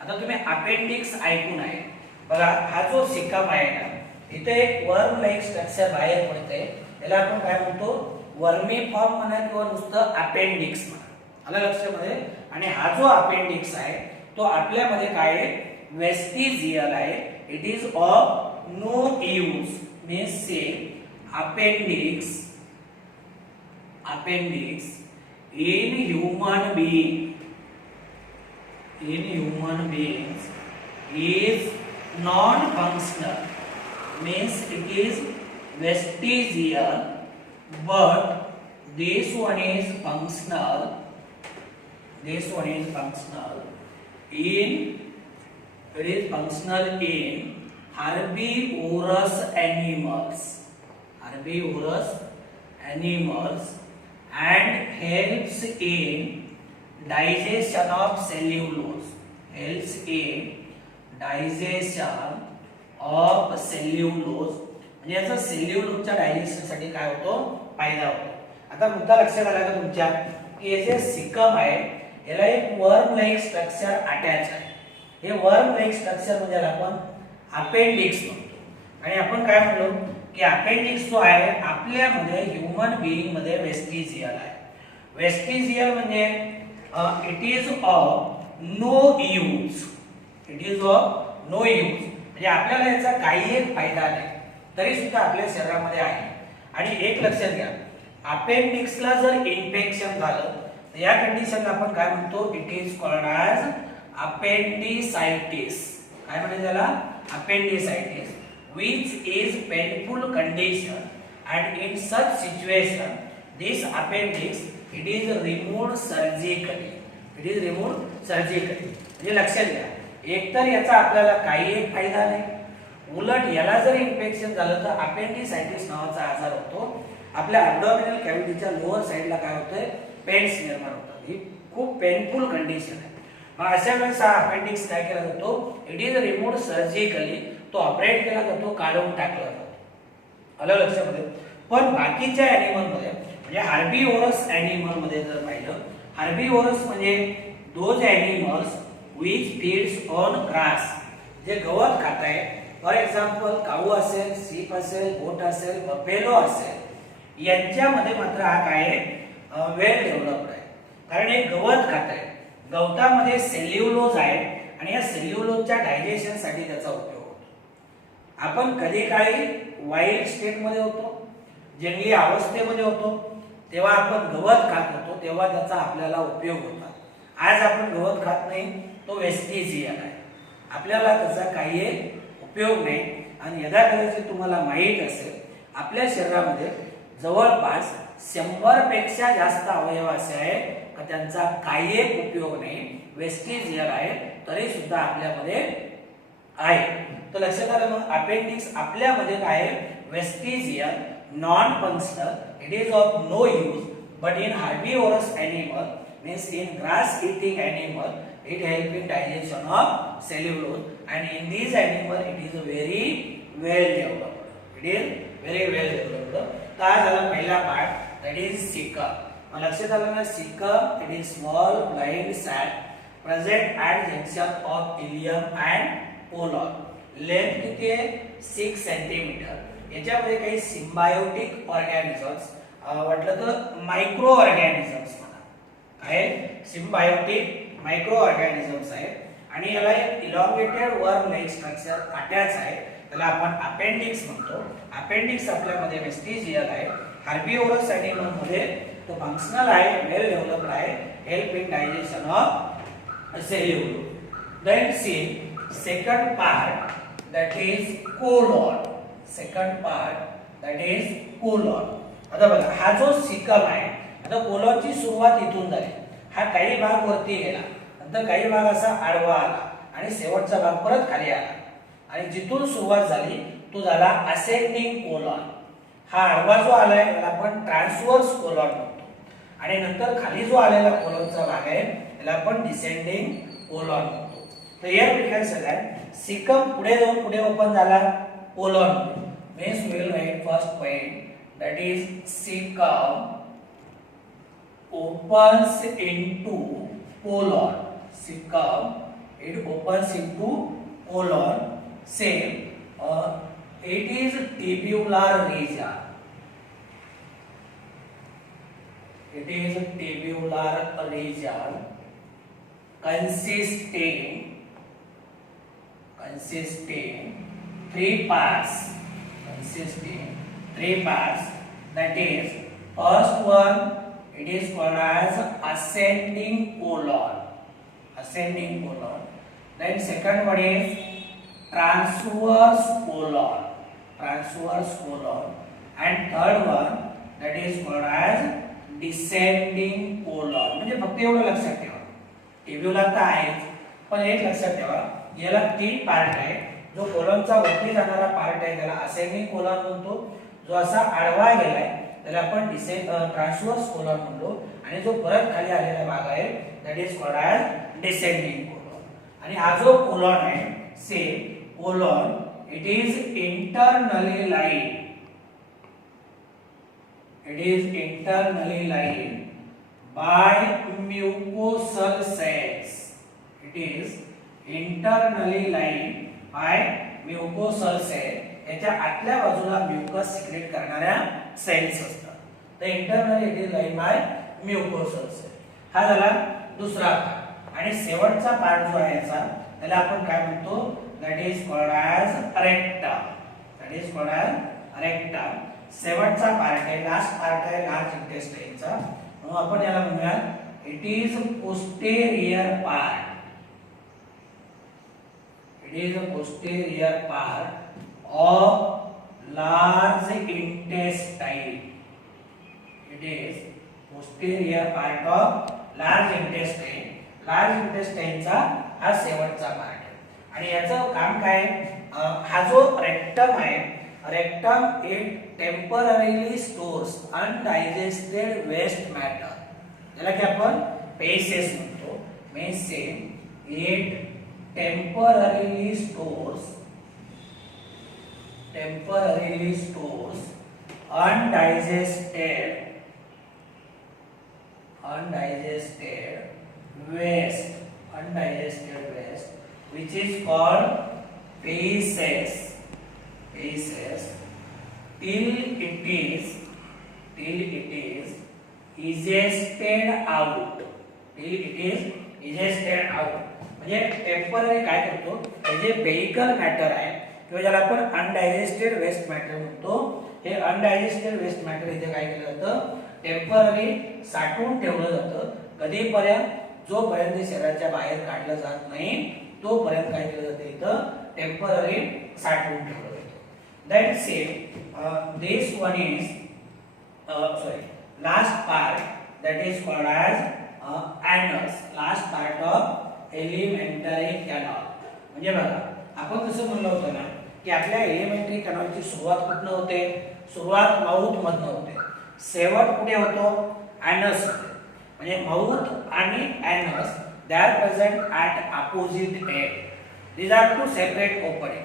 आता तुम्ही अपेंडिक्स ऐकून आहे बघा. हा जो सीकम आहे ना, इथे एक वर्म लाईक स्ट्रक्चर बाहेर पडते, याला आपण काय म्हणतो, वर्मीफॉर्म म्हणा किंवा नुसतं अपेंडिक्स म्हणा. आलं लक्षामध्ये. आणि हा जो अपेंडिक्स आहे तो आपल्यामध्ये काय आहे, वेस्टिजियल आहे. It is of no use. Means say appendix in human beings is non-functional. Means it is vestigial, but this one is functional. It is functional in herbivorous animals and helps in digestion of cellulose. म्हणजे याचा सेल्युलोजच्या digestion साठी काय होतो, फायदा होतो. आता मुद्दा लक्षात आला का तुमच्या, की हे जे सीकम आहे याला एक वर्म लाईक स्ट्रक्चर अटॅच आहे. हे वर्म लाईक स्ट्रक्चर म्हणजे आपण अपेंडिक्स म्हणतो. आणि आपण काय म्हणलो की अपेंडिक्स जो आहे आपल्यामध्ये ह्यूमन बीइंग मध्ये वेस्टिजियल आहे. वेस्टिजियल म्हणजे it is of no use. It is of no use म्हणजे आपल्याला याचा काही एक फायदा नाही तरी सुद्धा आपल्या शरीरामध्ये आहे. आणि एक लक्षात घ्या, अपेंडिक्सला जर इन्फेक्शन झालं तर या कंडिशनला आपण काय म्हणतो, it is called as appendicitis. काय म्हणतात त्याला, appendicitis, which is painful condition, and in such situation this appendix it is removed surgically. It is removed surgically. म्हणजे लक्षात घ्या, एकतर याचा आपल्याला काही एक फायदा नाही, उलट याला जर इन्फेक्शन झालं तर अपेंडिसायटिस नावाचा आजार होतो. आपल्या ॲब्डोमिनल कॅव्हिटीच्या लोअर साइडला काय होतंय, पेन्स निर्माण होतात. ही खूप पेनफुल कंडिशन आहे. मग अशा वेळेस हा अपेंडिक्स काय केला जातो, इट इज रिमूव्ड सर्जिकली. तो ऑपरेट केला जातो, काढून टाकला जातो. आलं लक्षामध्ये. पण बाकीच्या ॲनिमल मध्ये म्हणजे हार्बिवोरस ॲनिमल मध्ये जर पाहिलं, हार्बिवोरस म्हणजे those animals which feeds on grass, जे गवत खात आहे. फॉर एक्झाम्पल काऊ असेल, सीप असेल, गोट असेल, बफेलो असेल, यांच्यामध्ये मात्र हा काय वेल डेव्हलप्ड आहे. कारण हे गवत खात आहे. गवतामध्ये सेल्युलोज आहे आणि या सेल्युलोजच्या डायजेशन साठी त्याचा उपयोग होतो. आपण कधी काळी वाईल्ड स्टेट मध्ये होतो, जंगली अवस्थेमध्ये होतो, तेव्हा आपण गवत खात होतो, तेव्हा त्याचा आपल्याला उपयोग होता. आज आपण गवत खात नाही, तो वेस्टिजियल आहे, आपल्याला त्याचा काही उपयोग नाही. आणि यदा कदाचित तुम्हाला माहित असेल, आपल्या शरीरामध्ये जवळपास 100 पेक्षा जास्त अवयव असे आहेत का त्यांचा काही एक उपयोग नाही, वेस्टिजियल आहे, तरी सुद्धा आपल्यामध्ये आहे. तर लक्षात आलं. मग अपेंडिक्स आपल्यामध्ये काय आहे, vestigial, non functional, it is of no use, but in herbivorous animal means in grass eating animal it help in digestion of cellulose, and in these animal it is very well developed. It is very well developed. तर हा झाला पहिला part, that is cecum. लक्षात आलं ना, cecum it is small blind sac present at junction of ileum and colon. Length किती आहे, 6 centimetre. याच्यामध्ये काही सिम्बायोटिक ऑर्गॅनिझम्स, वाटलं तर मायक्रो ऑर्गॅनिझम्स आहे, सिम्बायोटिक मायक्रो ऑर्गॅनिझम्स आहेत आणि याला एक इलॉंगेटेड वर्म लाइक स्ट्रक्चर अटॅच आहे, त्याला आपण अपेंडिक्स म्हणतो. अपेंडिक्स आपल्यामध्ये वेस्टिजियल आहे. हार्बिवोरस एनिमल मध्ये तो फंक्शनल आहे, वेल डेव्हलप्ड आहे, help in digestion of cellulose. Then see second part, that is colon. Second part, that is colon. आता बघा, हा जो सिकम आहे, आता कोलॉनची सुरुवात इथून झाली, हा काही भाग वरती गेला, नंतर काही भाग असा आडवा आला आणि शेवटचा भाग परत खाली आला आणि जिथून सुरुवात झाली तो झाला असेंडिंग कोलॉन. हा आडवा जो आलाय त्याला आपण ट्रान्सव्हर्स कोलॉन म्हणतो आणि नंतर खाली जो आलेला कोलॉनचा भाग आहे त्याला आपण डिसेंडिंग कोलॉन म्हणतो. तर या ठिकाणी सिकम पुढे जाऊन पुढे ओपन झाला colon. Means we will write first point, that is cecum opens into colon. Cecum, it opens into colon. Same, it is tubular region. It is tubular region consisting three parts. That is, first one it is called as ascending colon. Then second one is transverse colon. And third one that is called as descending colon. म्हणजे फक्त एवढं लक्षात ठेवा, tubular तर आहेच, पण एक लक्षात ठेवा, याला 3 पार्ट आहे. जो कोलॉनचा वरती जाणारा पार्ट आहे त्याला असेंडिंग कोलॉन म्हणतो, जो असा आडवा गेलाय त्याला आपण ट्रान्सव्हर्स कोलॉन म्हणतो आणि जो परत खाली आलेला भाग आहे that is called as descending colon. आणि हा जो कोलॉन आहे, say colon it is internally lined by mucosal cells. It is internally line by mucosal cell, याच्या आतल्या बाजूला म्युकस सिक्रेट करणाऱ्या सेल्स असतात. तर internally it is line by mucosal cell. हा झाला दुसरा भाग. आणि शेवटचा पार्ट जो आहे याचा त्याला आपण काय म्हणतो, that is called as rectum. That is called as rectum. शेवटचा पार्ट आहे, लास्ट पार्ट आहे लार्ज इंटेस्टाइनचा. म्हणून आपण याला म्हणूया it is posterior part. It is a posterior part of large intestine. It is posterior part of large intestine. Large इंटेस्टाइनचा हा शेवटचा पार्ट आहे. आणि याचं काम काय, हा जो रेक्टम आहे, rectum it temporarily stores undigested waste matter, याला की आपण फेसेस म्हणतो. Means it temporarily stores undigested waste which is called feces till it is egested out. म्हणजे टेम्पररी काय करतो, हे जे व्हेइकल मॅटर आहे किंवा ज्याला आपण अनडायजेस्टेड वेस्ट मॅटर म्हणतो, हे अनडायजेस्टेड वेस्ट मॅटर इथे काय केलं जातं, टेम्पररी साठवून ठेवलं जातं. कधीपर्यंत, जोपर्यंत शरीराच्या बाहेर काढलं जात नाही तोपर्यंत काय केलं जातं, इथं टेम्पररी साठवून ठेवलं जातं. That same this one is last part that is called as anus, last part of elementary canal. म्हणजे बघा आपण कसं म्हणलं होतं ना की आपल्या एलिमेंटरी कॅनलची सुरुवात कुठनं होते, सुरुवात माउथ मधनं होते, शेवट कुठे होतो, एनस. म्हणजे माउथ आणि anus they are present at opposite end. These are two separate opening.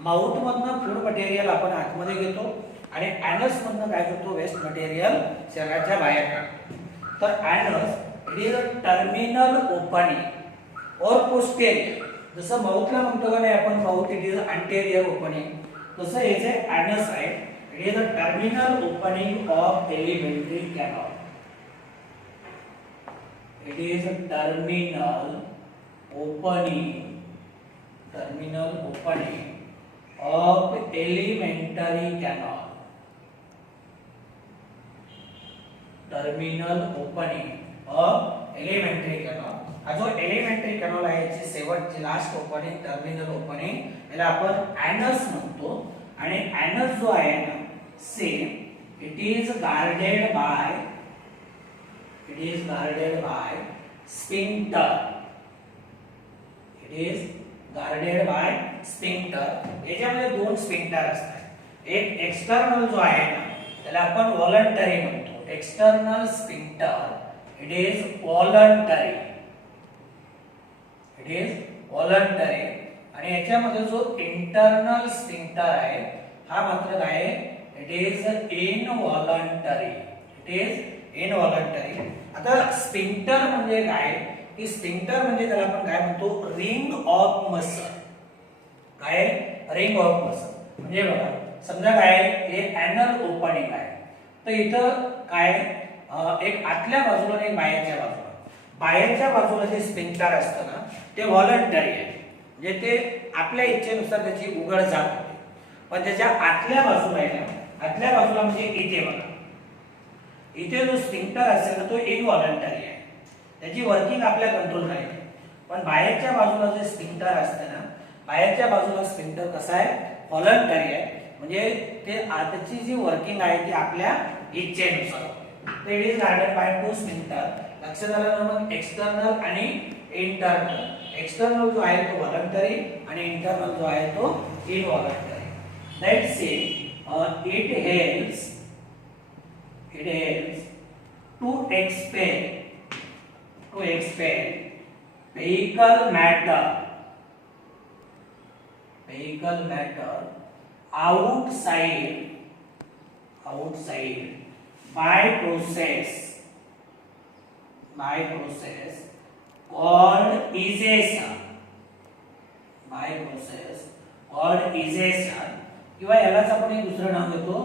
Mouth मधनं फूड मटेरियल आपण आतमध्ये घेतो आणि एनस मधनं काय करतो, वेस्ट मटेरियल शरीराच्या बाहेर काढतो. तर एनस it is a terminal opening और पोस्टेरियर. जसं माउथला म्हणतो का नाही आपण, माउथ इट इज अंटेरियर ओपनिंग, तसं हे जे एनस आहे it is a terminal opening of elementary canal. It is a terminal opening of elementary canal. Terminal opening of elementary canal. हा जो एलिमेंटरी कॅनल आहे याची शेवटची लास्ट ओपनिंग, टर्मिनल ओपनिंग, याला आपण एनस म्हणतो. आणि एनस जो आहे ना same it is guarded by sphincter. याच्यामध्ये दोन स्फिंक्टर असतात. एक एक्सटर्नल जो आहे ना त्याला आपण व्हॉलंटरी म्हणतो. External sphincter it is voluntary. आणि याच्यामध्ये जो इंटरनल स्फिंक्टर आहे हा मात्र काय आहे, इट इज इनव्हॉलंटरी. आता स्फिंक्टर म्हणजे काय, की स्फिंक्टर म्हणजे त्याला आपण काय म्हणतो, रिंग ऑफ मसल. काय, रिंग ऑफ मसल. म्हणजे बघा समजा काय हे एनल ओपनिंग आहे, तर इथं काय एक आतल्या बाजूला आणि एक बाहेरच्या बाजूला. बाहेरच्या बाजूला जे स्फिंक्टर असतं ना ते व्हॉलंटरी आहे, म्हणजे ते आपल्या इच्छेनुसार त्याची उघड जात होते. पण त्याच्या आतल्या बाजूला आहे ना, आतल्या बाजूला म्हणजे इथे बघा, इथे जो स्फिंक्टर असेल ना तो इनव्हॉलंटरी आहे, त्याची वर्किंग आपल्या कंट्रोल राहील. पण बाहेरच्या बाजूला जे स्फिंक्टर असते ना, बाहेरच्या बाजूला स्फिंक्टर कसा आहे, व्हॉलंटरी आहे. म्हणजे ते त्याची जी वर्किंग आहे ती आपल्या इच्छेनुसार. It is guarded by two sphincter. लक्षात आलं ना मग, एक्सटर्नल आणि इंटरनल. एक्सटर्नल जो आहे तो व्हॉलंटरी आणि इंटरनल जो आहे तो involuntary. Let's say it helps to expel vehicle matter outside by process called egestion. By process called egestion, किंवा यालाच आपण एक दुसरं नाव देतो,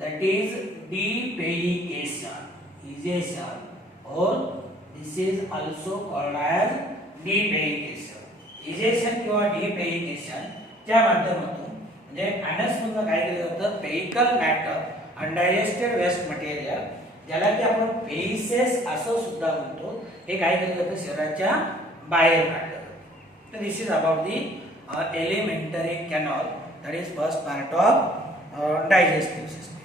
that is defecation. Egestion or this is also called as defecation. Egestion किंवा डिपेइकेशन च्या माध्यमातून म्हणजे अनस मधून काय केलं जातं, पेइकल मॅटर अनडायजेस्टेड वेस्ट मटेरियल, ज्याला की आपण फेसेस असं सुद्धा म्हणतो, हे काय केलं जातं शरीराच्या बाहेर काढलं जातं. तर this is about the alimentary canal, that is first part of digestive system.